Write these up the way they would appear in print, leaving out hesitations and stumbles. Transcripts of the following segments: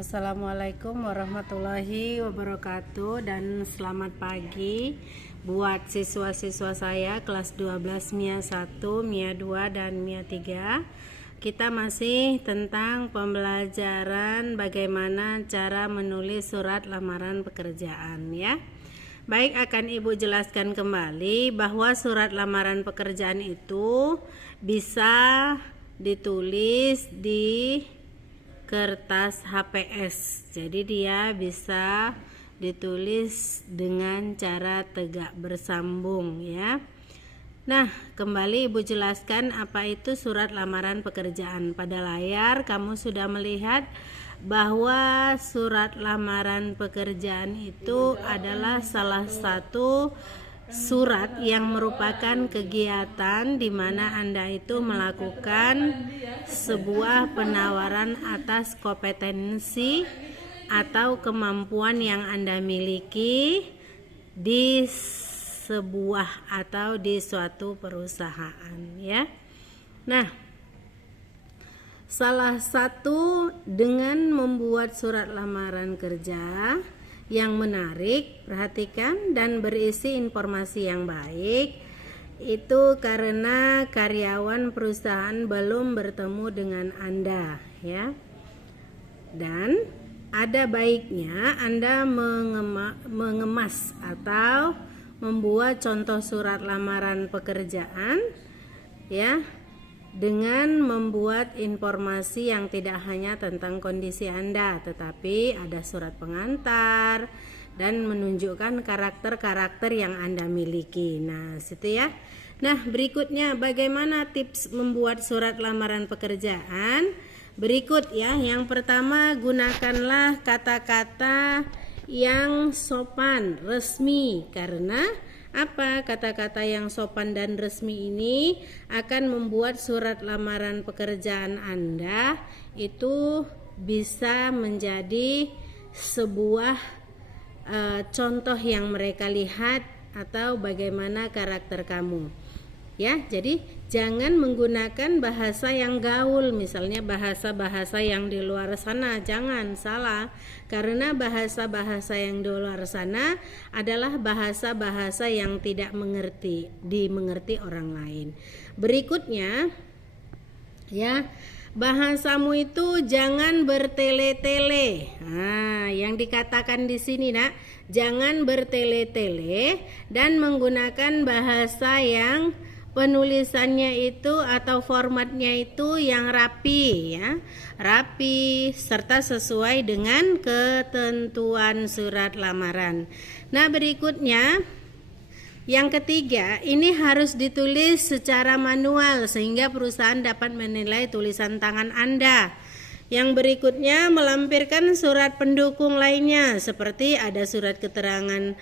Assalamualaikum warahmatullahi wabarakatuh dan selamat pagi buat siswa-siswa saya kelas 12 MIA 1, MIA 2 dan MIA 3. Kita masih tentang pembelajaran bagaimana cara menulis surat lamaran pekerjaan ya. Baik, akan Ibu jelaskan kembali bahwa surat lamaran pekerjaan itu bisa ditulis di kertas HPS. Jadi dia bisa ditulis dengan cara tegak bersambung ya. Nah, kembali Ibu jelaskan apa itu surat lamaran pekerjaan. Pada layar kamu sudah melihat bahwa surat lamaran pekerjaan itu adalah salah satu surat yang merupakan kegiatan di mana Anda itu melakukan sebuah penawaran atas kompetensi atau kemampuan yang Anda miliki di sebuah atau di suatu perusahaan ya. Nah, salah satu dengan membuat surat lamaran kerja yang menarik, perhatikan, dan berisi informasi yang baik itu karena karyawan perusahaan belum bertemu dengan Anda ya. Dan ada baiknya Anda mengemas atau membuat contoh surat lamaran pekerjaan ya, dengan membuat informasi yang tidak hanya tentang kondisi Anda, tetapi ada surat pengantar dan menunjukkan karakter-karakter yang Anda miliki. Nah, situ ya. Nah, berikutnya bagaimana tips membuat surat lamaran pekerjaan? Berikut ya. Yang pertama, gunakanlah kata-kata yang sopan, resmi, karena apa? Kata-kata yang sopan dan resmi ini akan membuat surat lamaran pekerjaan Anda itu bisa menjadi sebuah contoh yang mereka lihat atau bagaimana karakter kamu. Ya, jadi jangan menggunakan bahasa yang gaul, misalnya bahasa-bahasa yang di luar sana, jangan, salah. Karena bahasa-bahasa yang di luar sana adalah bahasa-bahasa yang tidak dimengerti orang lain. Berikutnya, ya, bahasamu itu jangan bertele-tele. Nah, yang dikatakan di sini, Nak, jangan bertele-tele dan menggunakan bahasa yang penulisannya itu atau formatnya itu yang rapi ya, rapi serta sesuai dengan ketentuan surat lamaran. Nah, berikutnya yang ketiga, ini harus ditulis secara manual sehingga perusahaan dapat menilai tulisan tangan Anda. Yang berikutnya, melampirkan surat pendukung lainnya seperti ada surat keterangan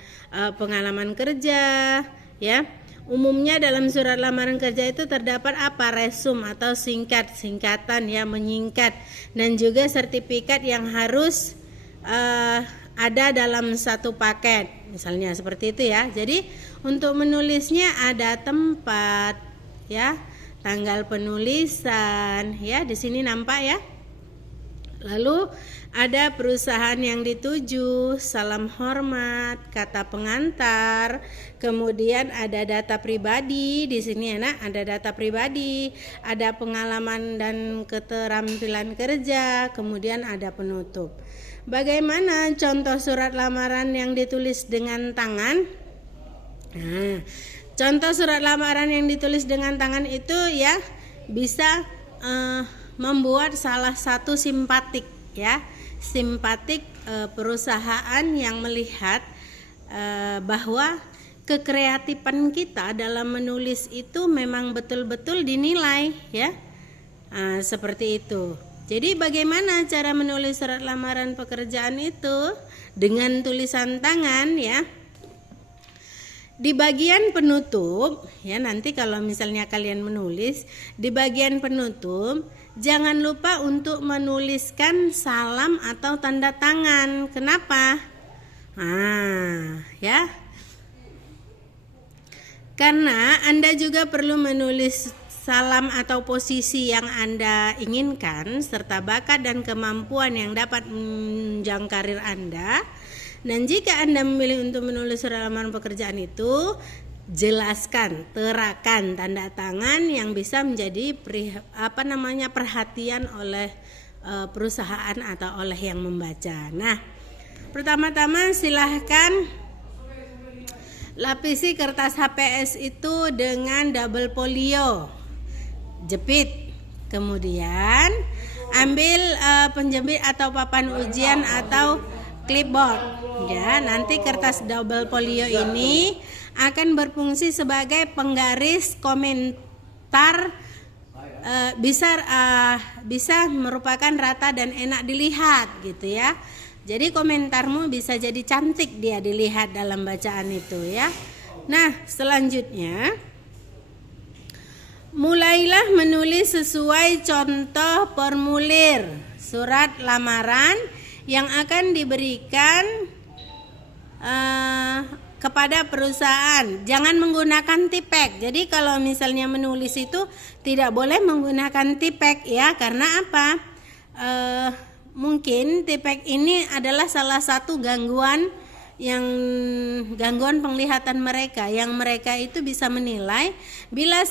pengalaman kerja ya. Umumnya dalam surat lamaran kerja itu terdapat apa? Resum atau singkatan ya, menyingkat, dan juga sertifikat yang harus ada dalam satu paket, misalnya seperti itu ya. Jadi untuk menulisnya ada tempat ya, tanggal penulisan ya, di sini nampak ya. Lalu ada perusahaan yang dituju, salam hormat, kata pengantar, kemudian ada data pribadi di sini ya, ada data pribadi, ada pengalaman dan keterampilan kerja, kemudian ada penutup. Bagaimana contoh surat lamaran yang ditulis dengan tangan? Nah, contoh surat lamaran yang ditulis dengan tangan itu ya bisa membuat salah satu simpatik ya, simpatik perusahaan yang melihat bahwa kekreatifan kita dalam menulis itu memang betul-betul dinilai ya, seperti itu. Jadi bagaimana cara menulis surat lamaran pekerjaan itu? Dengan tulisan tangan ya. Di bagian penutup ya, nanti kalau misalnya kalian menulis di bagian penutup, jangan lupa untuk menuliskan salam atau tanda tangan. Kenapa? Ya. Karena Anda juga perlu menulis salam atau posisi yang Anda inginkan serta bakat dan kemampuan yang dapat menunjang karir Anda. Dan jika Anda memilih untuk menulis surat lamaran pekerjaan itu, jelaskan, terakan tanda tangan yang bisa menjadi perhatian oleh perusahaan atau oleh yang membaca. Nah, pertama-tama silahkan lapisi kertas HPS itu dengan double folio, jepit. Kemudian ambil penjepit atau papan ujian atau clipboard. Ya, nanti kertas double folio ini akan berfungsi sebagai penggaris komentar, bisa merupakan rata dan enak dilihat gitu ya. Jadi komentarmu bisa jadi cantik dia dilihat dalam bacaan itu ya. Nah, selanjutnya mulailah menulis sesuai contoh formulir surat lamaran yang akan diberikan kepada perusahaan. Jangan menggunakan tipek. Jadi kalau misalnya menulis itu tidak boleh menggunakan tipek ya. Karena apa? Mungkin tipek ini adalah salah satu gangguan penglihatan mereka, yang mereka itu bisa menilai bila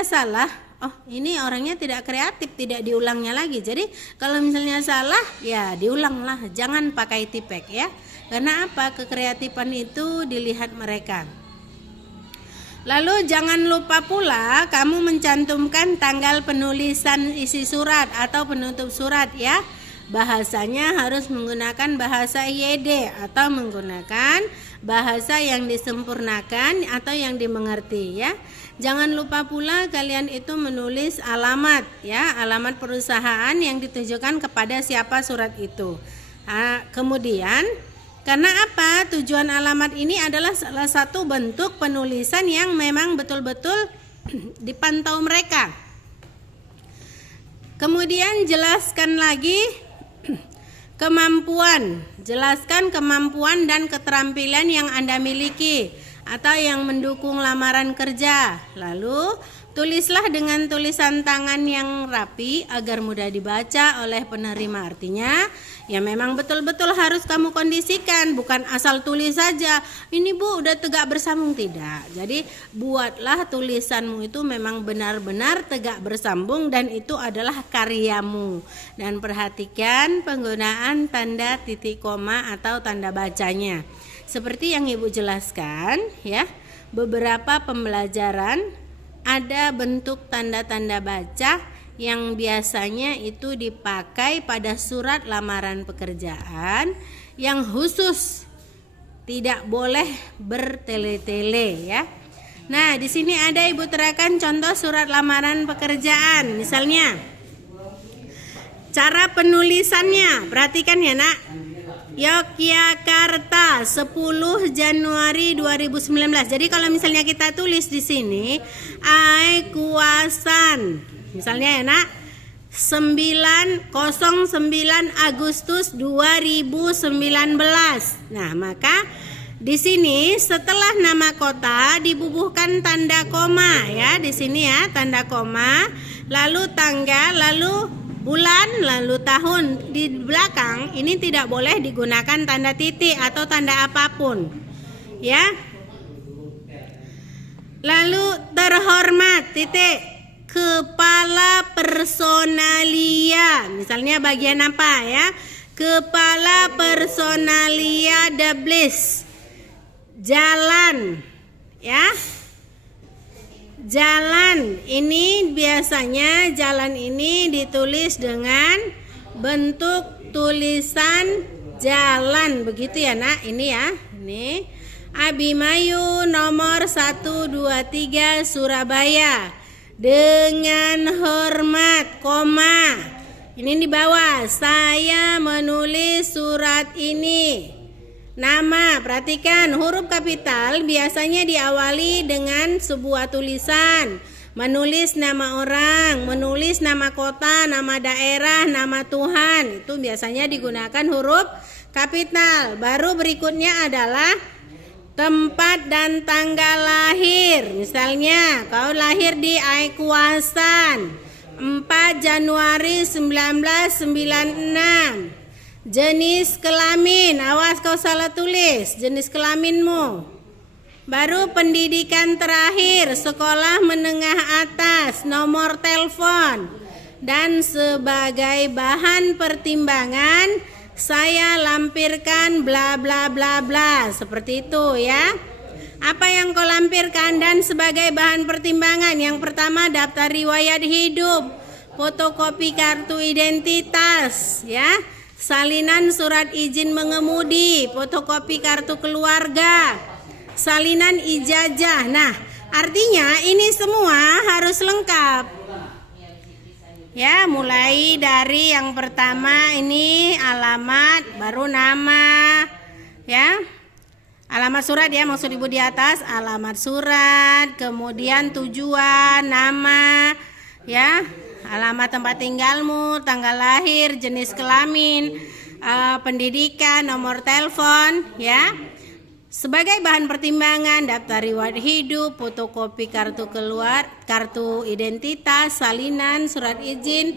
salah, oh ini orangnya tidak kreatif, tidak diulangnya lagi. Jadi kalau misalnya salah ya diulanglah, jangan pakai tipek ya. Karena apa? Kekreatifan itu dilihat mereka. Lalu jangan lupa pula kamu mencantumkan tanggal penulisan isi surat atau penutup surat ya. Bahasanya harus menggunakan bahasa IED atau menggunakan bahasa yang disempurnakan atau yang dimengerti ya. Jangan lupa pula kalian itu menulis alamat ya, alamat perusahaan yang ditujukan kepada siapa surat itu. Kemudian karena apa? Tujuan alamat ini adalah salah satu bentuk penulisan yang memang betul-betul dipantau mereka. Kemudian jelaskan lagi kemampuan. Jelaskan kemampuan dan keterampilan yang Anda miliki atau yang mendukung lamaran kerja. Lalu tulislah dengan tulisan tangan yang rapi agar mudah dibaca oleh penerima. Artinya ya memang betul-betul harus kamu kondisikan, bukan asal tulis saja. Ini Bu udah tegak bersambung, tidak. Jadi buatlah tulisanmu itu memang benar-benar tegak bersambung dan itu adalah karyamu. Dan perhatikan penggunaan tanda titik koma atau tanda bacanya. Seperti yang Ibu jelaskan ya, beberapa pembelajaran ada bentuk tanda-tanda baca yang biasanya itu dipakai pada surat lamaran pekerjaan yang khusus, tidak boleh bertele-tele ya. Nah, di sini ada Ibu terangkan contoh surat lamaran pekerjaan. Misalnya cara penulisannya, perhatikan ya Nak. Yogyakarta 10 Januari 2019. Jadi kalau misalnya kita tulis di sini Aikuasan, misalnya ya Nak, 09 Agustus 2019. Nah, maka di sini setelah nama kota dibubuhkan tanda koma ya, di sini ya tanda koma, lalu tanggal, lalu bulan, lalu tahun. Di belakang ini tidak boleh digunakan tanda titik atau tanda apapun ya. Lalu terhormat titik, kepala personalia, misalnya bagian apa ya, kepala personalia Deblis, jalan ya. Jalan ini biasanya jalan ini ditulis dengan bentuk tulisan jalan, begitu ya Nak. Ini ya, ini Abimayu nomor 123 Surabaya dengan hormat, koma. Ini di bawah, saya menulis surat ini. Nama, perhatikan huruf kapital biasanya diawali dengan sebuah tulisan. Menulis nama orang, menulis nama kota, nama daerah, nama Tuhan, itu biasanya digunakan huruf kapital. Baru berikutnya adalah tempat dan tanggal lahir. Misalnya kau lahir di Aikuasan 4 Januari 1996. Jenis kelamin, awas kau salah tulis jenis kelaminmu. Baru pendidikan terakhir, sekolah menengah atas, nomor telepon. Dan sebagai bahan pertimbangan saya lampirkan bla bla bla bla. Seperti itu ya. Apa yang kau lampirkan dan sebagai bahan pertimbangan? Yang pertama daftar riwayat hidup, fotokopi kartu identitas ya, salinan surat izin mengemudi, fotokopi kartu keluarga, salinan ijazah. Nah, artinya ini semua harus lengkap. Ya, mulai dari yang pertama ini alamat, baru nama, ya. Alamat surat ya, maksud ibu di atas, alamat surat, kemudian tujuan, nama, ya, alamat tempat tinggalmu, tanggal lahir, jenis kelamin, pendidikan, nomor telepon, ya. Sebagai bahan pertimbangan daftar riwayat hidup, fotokopi kartu identitas, salinan surat izin.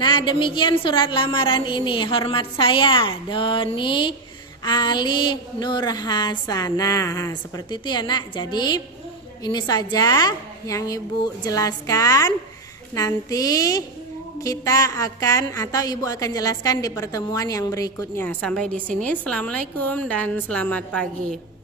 Nah, demikian surat lamaran ini. Hormat saya Doni Ali Nur Hasanah. Seperti itu ya nak. Jadi ini saja yang ibu jelaskan. Nanti kita akan atau ibu akan jelaskan di pertemuan yang berikutnya. Sampai di sini. Assalamualaikum dan selamat pagi.